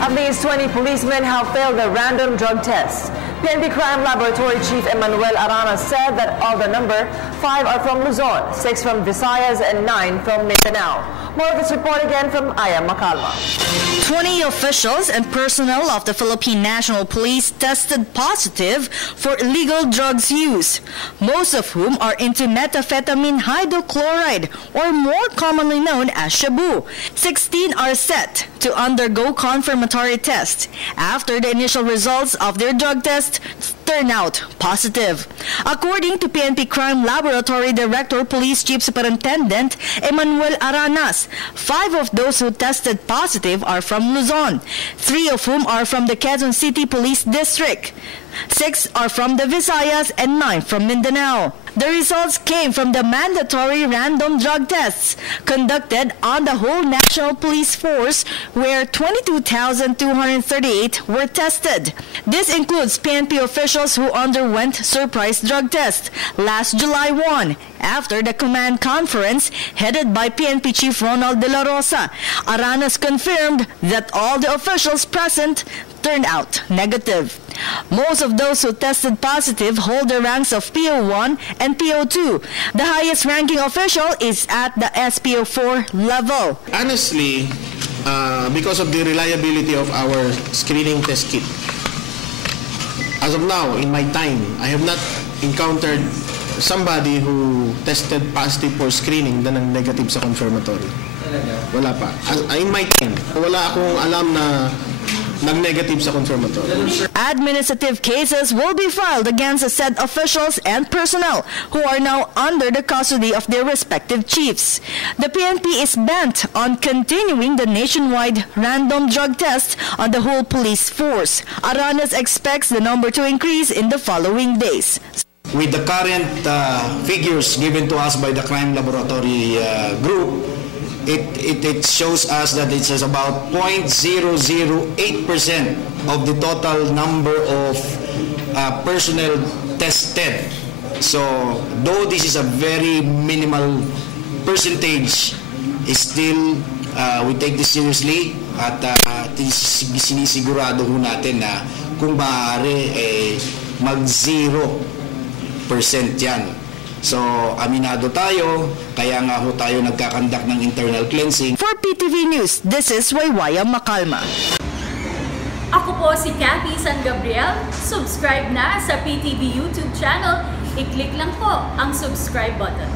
At least 20 policemen have failed the random drug test. PNP Crime Laboratory Chief Emmanuel Arana said that of the number, 5 are from Luzon, 6 from Visayas, and 9 from Mindanao. More of this report again from Aya Macalma. 20 officials and personnel of the Philippine National Police tested positive for illegal drugs use, most of whom are into methamphetamine hydrochloride, or more commonly known as shabu. 16 are set to undergo confirmatory tests after the initial results of their drug test turn out positive. According to PNP Crime Laboratory Director Police Chief Superintendent Emmanuel Aranas, 5 of those who tested positive are from Luzon, 3 of whom are from the Quezon City Police District, 6 are from the Visayas, and 9 from Mindanao. The results came from the mandatory random drug tests conducted on the whole National Police Force, where 22,238 were tested. This includes PNP officials who underwent surprise drug tests last July 1 after the command conference headed by PNP Chief Ronald De La Rosa. Aranas confirmed that all the officials present turned out negative. Most of those who tested positive hold the ranks of PO1 and PO2. The highest ranking official is at the SPO4 level. Honestly, because of the reliability of our screening test kit, as of now, in my time, I have not encountered somebody who tested positive for screening na nang negative sa confirmatory. Wala pa. In my time, wala akong alam na nag-negative sa confirmatory. Administrative cases will be filed against the said officials and personnel who are now under the custody of their respective chiefs. The PNP is bent on continuing the nationwide random drug test on the whole police force. Aranas expects the number to increase in the following days. With the current figures given to us by the Crime Laboratory Group, it shows us that it's about 0.008% of the total number of personnel tested. So, though this is a very minimal percentage, still we take this seriously at sinisigurado ho natin na kung maaari mag-0% yan. So, aminado tayo, kaya nga ho tayo nagkakandak ng internal cleansing. For PTV News, this is Waywaya Macalma. Ako po si Cathy San Gabriel. Subscribe na sa PTV YouTube channel. I-click lang po ang subscribe button.